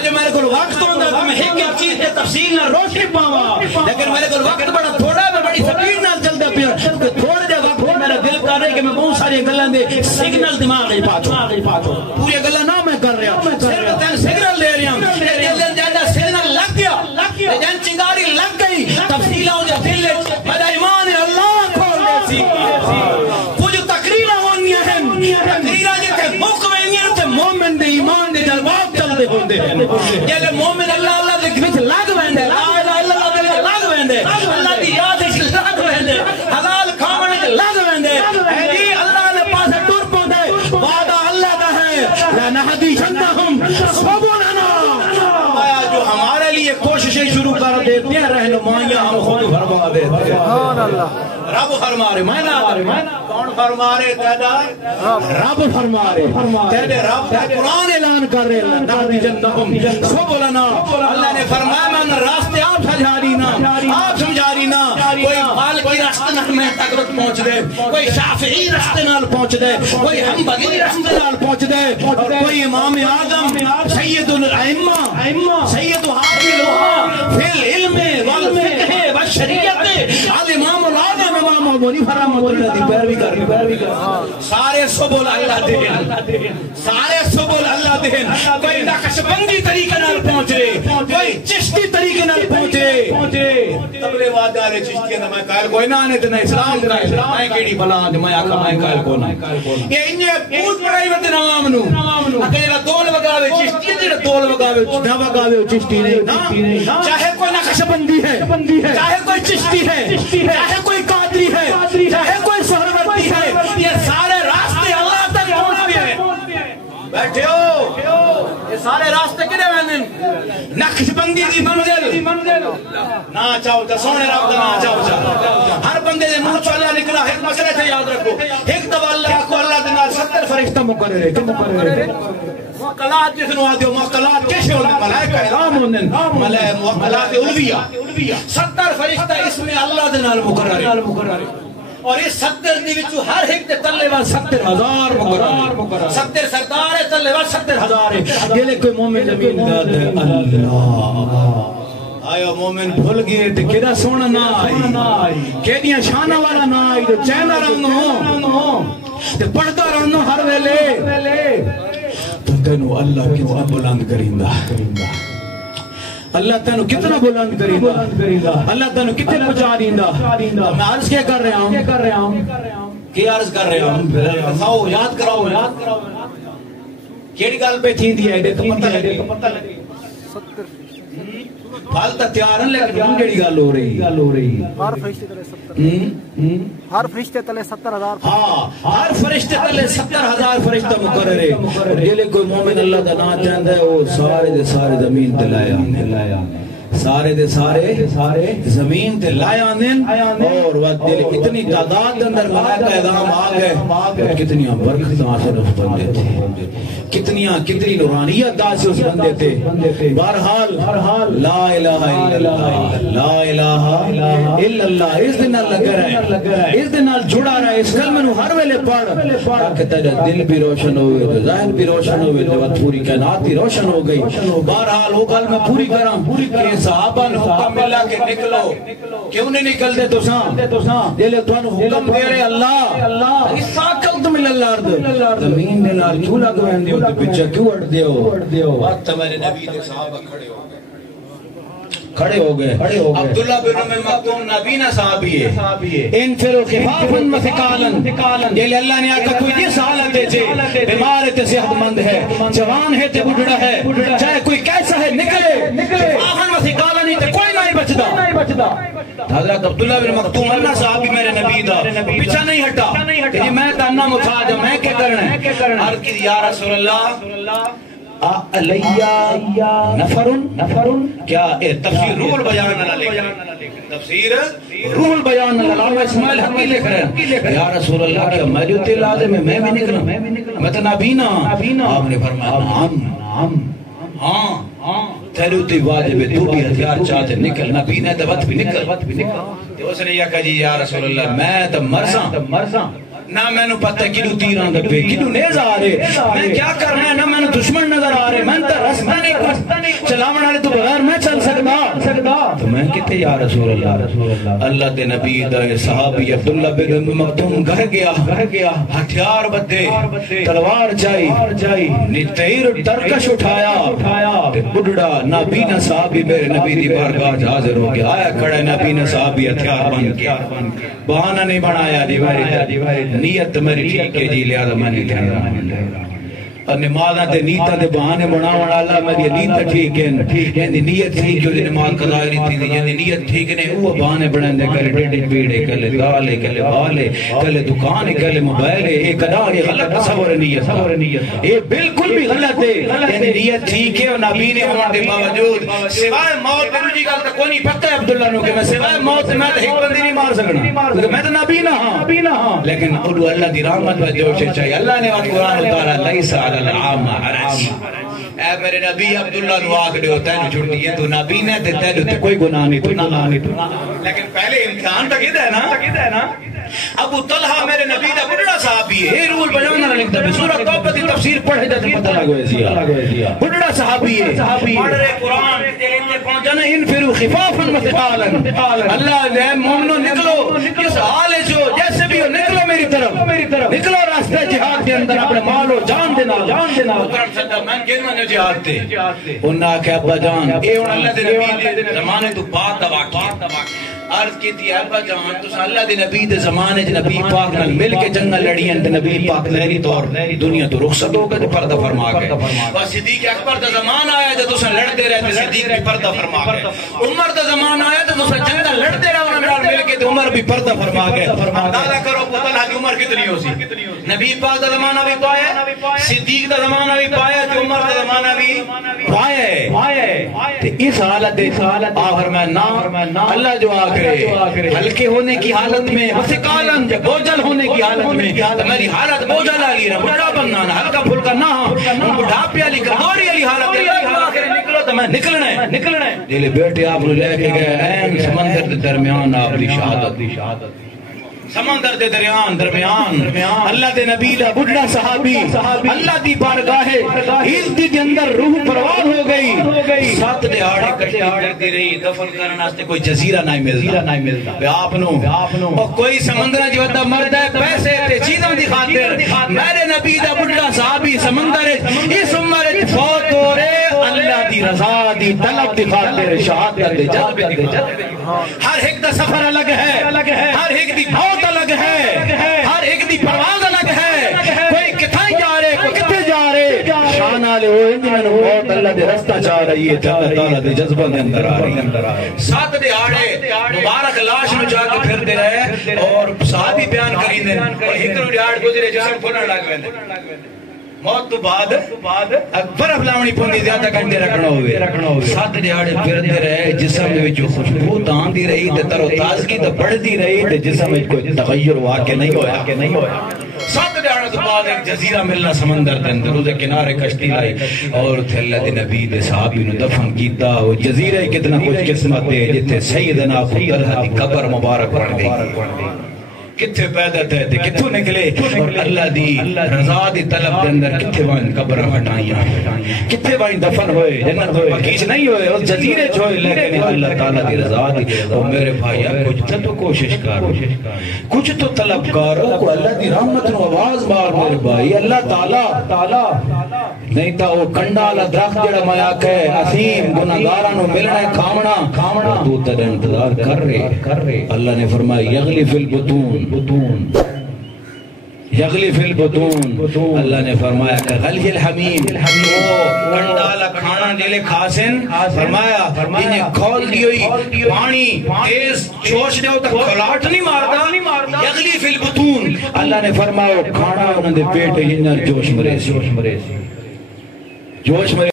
اجے میرے کو وقت ہوندا کہ میں ایک ایک چیز تے تفصیل نال روشنی پاواں لیکن میرے کو وقت بڑا تھوڑا ہے بڑی سپیڈ نال چلدا پیا کہ تھوڑے دے وقت میں میرا دل کر رہا ہے کہ میں بہت ساری گلاں دے سگنل دماغ وچ پاچو پوری گلاں نہ میں کر رہا صرف تین سگنل دے رہا ہوں دل جاندا سگنل لگ گیا جان چنگاری لگ گئی تفصیلاں دے دل وچ میرا ایمان اللہ کھول دے سی کچھ تقریراں ہونیاں ہیں تقریراں جے مک وینیاں تے مومن دے ایمان دے جذبات چلدے ہوندے ہیں جے مومن اللہ اللہ دے وچ لگ ویندے لا الہ الا اللہ دے لگ ویندے اللہ دی یاد وچ لگ ویندے حلال کھاون وچ لگ ویندے اے جی اللہ دے پاسے ٹر پوندے وعدہ اللہ دا ہے لا نہدیشنہم سبلنا جو ہمارے لیے کوششیں شروع کر دیتے ہیں رہنمائیاں ہم خود فرما دیتے ہیں سبحان اللہ رب فرما رہے میں نہ کون فرما رہے تیدا رب فرما رہے تیدے رب قرآن اعلان کر رہے نہدیشنہم سبلنا اللہ نے فرمایا میں راستے آپ سجھا دینا آپ سمجھا دینا کوئی مالکی راستے نال میں تک پہنچ دے کوئی شافعی راستے نال پہنچ دے کوئی حنبلی راستے نال پہنچ دے اور کوئی امام اعظم سید الائمہ سید حافظ فی العلم والفقہ والشریعت الامام العظم امام ابو حنیفہ رحمۃ اللہ دی پیروی کر سارے سبل اللہ دے سارے سبل اللہ دے کوئی نقشبندی طریقے نال پہنچے کوئی چشتی طریقے نال پہنچے تبلے وادارے چشتی نہ میں قائل کوئی نہ تے نہ اسلام دا میں کیڑی بلا میں آکھا میں قائل کو نہ یہ انہیں بہت بڑائی وتے عوام نو اگر جڑا دول وگاوے چشتی جڑا دول وگاوے نہ وگاوے چشتی نہیں چاہے کوئی نقشبندی ہے چاہے کوئی چشتی ہے چاہے کوئی قادری ہے چاہے کوئی سہروردی ہے یہ سارے راستے اللہ تک پہنچتے ہیں بیٹھے ہو یہ سارے راستے کدے ویندن نقشبندی دی منزل نہ چاہو تے سونے رب دا نہ چاہو ہر بندے دے منہ چوں اللہ نکلا ایک مسئلہ تے یاد رکھو ایک دفعہ اللہ کو اللہ دے نال 70 فرشتہ مقرر ہے کہ مقرر ہے موکلات جس نو آدھو موکلات کیسے ہونے ملائکہ اعلام ہونے موکلات علویہ 70 فرشتہ اس میں اللہ دے نال مقرر ہے اور اس 70 دی وچوں ہر ایک دے تلے وا 70,000 مقرر 70 سردار ہے تلے وا 70,000 ہے جلے کوئی مومن زمین دا ہے اللہ آیا مومن بھول گئے تے کیڑا سونا نہ آئی کیڑیاں شانہ والا نہ آئی تو چینہ رہنو تے پڑھتا رہنو ہر ویلے تو تینو اللہ کتنا بلند کریندا اللہ تینو کتنا بلند کریندا اللہ تینو کتنے پہنچا دیندا میں عرض کیا کر رہا ہوں کیا عرض کر رہا ہوں بتاؤ یاد کراؤ کیڑی گل پہ تھی دی ہے تو پتہ لگے 70 حال تا تیار ہیں لیکن ہم جڑی گل ہو رہی ہر فرشتے تلے 70,000 ہاں ہر فرشتے تلے 70,000 فرشتہ مقرر ہے جلے کوئی مومن اللہ دا نام چاہتا ہے وہ سارے دے سارے زمین تے لایا سارے دے سارے زمین تے لایا اور وقت دل اتنی تعداد اندر ملائکہ اعظام آ گئے کتنیاں برکتیں حاصل اس بندے تھے کتنی نورانیت حاصل اس بندے تھے بہرحال لا الہ الا اللہ لا الہ الا اللہ اس دن لگا رہے اس دن جڑا رہے اس کلمہ نو ہر ویلے پڑھ کہ تیرا دل بھی روشن ہوئے ظاہر بھی روشن ہوئے تو پوری کائنات بھی روشن ہو گئی بہرحال وہ کل میں پوری کراں کہ صحابہ نے حکم ملا کہ نکلو کیوں نہیں نکل دے تو ساں دلے تو حکم دے رہے اللہ اساکل تم الارض زمین دے نال کیوں لگ ویندے ہو تے پیچھے کیوں اڑ دیو وقت میرے نبی دے صحابہ کھڑے ہو گئے عبداللہ بن ام مکتوم نبینا صحابی ہے انفروا خفافا وثقالا جیلے اللہ نے آکا کوئی جس حالت ہے چھے بیمار ہے تے صحت مند ہے جوان ہے تے بڑھڑا ہے چاہے کوئی کیسا ہے نکلے خفافا وثقالا نہیں تے کوئی نہیں بچدا حضرت عبداللہ بن مکتوم اللہ صحابی میرے نبی دا پیچھا نہیں ہٹا کہ میں تاننا متاجہ میں کیا کرنا ہے عرض کی یا رسول اللہ علیہ نفرن کیا تفسیر روح البیان نہ لے تفسیر روح البیان نہ علامہ اسماعیل حقی لکھ رہے ہیں یا رسول اللہ کیا میں جو تیل آدم ہے میں بھی نکلا میں تو نبینا آپ نے فرمایا ہاں تیروتی واجب ہے تو بھی ہتھیار چاہتے نکل نبینا تو وقت بھی نکل تو اس نے یہ کہا جی یا رسول اللہ میں تو مرزاں نہ میں نے پتہ کدو تیران دبے کدو نیز آ رہے میں کیا کرنا ہے نہ میں نے دشمن نظر آ رہے میں تو رستہ نہیں چلاون والے تو بغیر میں چل سکتا تو میں کہتے یا رسول اللہ اللہ دے نبی دا صحابی عبداللہ بن ام مکتوم گھر گیا ہتھیار بدے تلوار جائی نی تیر ترکش اٹھایا تے بڑھڑا نابینا صحابی میرے نبی دی بارگاہ حاضر ہو گیا آیا کھڑا نابینا صحابی ہتھیار بن کے بہانہ نہیں بنایا دیواری نیت میری ٹھیک ہے جی لہذا میں نہیں کہنا اور نمازہ دے نیتہ دے بہانے بناوڑا اللہ میری نیتہ ٹھیک ہے یعنی نیت ٹھیک جو نماز قضائی رہتی تھی یعنی نیت ٹھیک نہیں وہ بہانے بڑھیں دے کلے ڈیڈی پیڑے کلے دالے کلے بالے کلے دکانے کلے موبائلے ایک ادار یہ غلط تصور نیت یہ بالکل بھی غلط ہے یعنی نیت ٹھیک ہے اور نبی نے ہونے دے باوجود سوائے موت پر جی گالتا کوئی نہیں پتہ ہے عبداللہ نو کہ میں سوائے موت سے میں تو ایک بندی نہیں مار سکنا میں تو نبی نہ ہاں لیکن ادو اللہ دی رحمت و جوش چاہیے اللہ نے وقت قرآن اتارا لیسا علی العام عرص اے میرے نبی عبداللہ نو آکڑے ہوتا ہے چھوڑ دیئے تو نبی نے تے تے کوئی گناہ نہیں تو لیکن پہلے امتحان تک ہے نا ابو طلحہ میرے نبی دا بڑھڑا صحابی ہے یہ رول بجانا نہ لکھتا ہے سورہ توبہ دی تفسیر پڑھے جاتے پتہ لگوئے زیا بڑھڑا صحابی ہے پڑھ رہے قرآن تے پہنچانا انفرو خفافا وثقالا اللہ نے مومنو نکلو اس حال جو جیسے بھی ہو نکلو میری طرف نکلو راستہ جہاد کے اندر اپنے مال و جان دینا اکرم صدق میں کہنا جو جہاد تے انہا کہ ابا جان اے ان اللہ دے نبی دے زمانے تو بعد دا واقعی عرض کی تھی ابا جان تو اللہ دے نبی دے زمانے جے نبی پاک نال مل کے جنگ لڑی ہیں نبی پاک لہری طور دنیا تو رخصت ہو گئے پردہ فرما گئے اور صدیق اکبر دا زمان آیا جب تسا لڑتے رہتے صدیق بھی پردہ فرما گئے عمر دا زمان آیا جب تسا جنگ لڑتے رہو نال مل کے عمر بھی پردہ فرما گئے اندازہ کرو طلحہ کی عمر کتنی ہو سی نبی پاک دا زمانہ بھی پایا صدیق دا زمانہ بھی پایا تو عمر دا زمانہ بھی پایا اس حالت آخر میں نا اللہ جو آکرے ہلکے ہونے کی حالت میں وسقالن بوجھل ہونے کی حالت میں تمہاری حالت بوجھل آلی رہا بڑھا بننا ہلکا پھلکا نہ ہوں بڑھاپے علی کموری علی حالت نکلو تو میں نکلنا ہے دلے بیٹے آپ نے لے کے گئے این سمندر دے درمیان آپ دی شہادت سمندر دے درمیان اللہ دے نبی دا بڑھا صحابی اللہ دی بارگاہ عزت دے اندر روح پروان ہو گئی سات دہاڑے کٹی کرتی رہی دفن کرنا اس نے کوئی جزیرہ نہیں ملتا بے آپنوں اور کوئی سمندرہ جو دا مرد ہے پیسے تے چیزوں دی خاطر میرے نبی دا بڑھا صحابی سمندر اس عمر فوت ہو رہے اللہ دی رضا دی طلب دی خاطر شہادت دے جذبے ہر ایک دا سفر الگ ہے ہر ایک دی بہت الگ ہے ہر ایک دی پرواز الگ ہے کوئی کتھائیں جا رہے کوئی کتھے جا رہے شان آلے ہوئے جنہوں نے بہت اللہ دے رستہ جا رہی ہے اللہ تعالیٰ دے جذبہ دے اندر آ رہی ہے سات دہاڑے مبارک لاش میں جا کے پھرتے رہے اور صحابی بیان کریں دیں اور ہکرو ڈیاڑ گزرے جسم پھوڑا لگ گئے موت تو بعد برف لاؤنی پوندی زیادہ گھنٹے رکھنا ہوئے سات دہاڑے پھرتے رہے جسم میں جو خوشبو آندی رہی تے تر و تازگی تو بڑھتی رہی تے جسم میں کوئی تغیر واقع نہیں ہویا سات دہاڑے تو بعد ایک جزیرہ ملنا سمندر دے اندر اسے کنارے کشتی لائی اور تھے اللہ دے نبی دے صحابی نے دفن کیتا وہ جزیرہ کتنا کچھ قسمت ہے جتے سیدنا ابو طلحہ دی قبر مبارک بن گئی کتھے پیدا تھے کتھوں نکلے اور اللہ دی رضا دی طلب دے اندر کتھے وائن قبرہ ہٹائیاں کتھے وائن دفن ہوئے جنت ہوئے بقیش نہیں ہوئے اس جزیرے چھوئے لیکن اللہ تعالیٰ دی رضا دی اور میرے بھائی کچھ تو کوشش کرو کچھ تو طلب کرو کو اللہ دی رحمت نو آواز مار میرے بھائی اللہ تعالیٰ نہیں تا وہ کنڈالا درخت جڑا مایا کہے عظیم گناہگاراں نو ملنا ہے کھامنا تو تر انتظار کر رہے اللہ نے فرمایا یغلی فی البطون یغلی فی البطون اللہ نے فرمایا کہ غلی الحمیم وہ کنڈالا کھانا جلے کھاسن فرمایا انہیں کھول دیوئی پانی تیز چوش دیو تک کھلاٹ نہیں مارتا یغلی فی البطون اللہ نے فرمایا کھانا انہوں نے پیٹ ہنر جوش مرے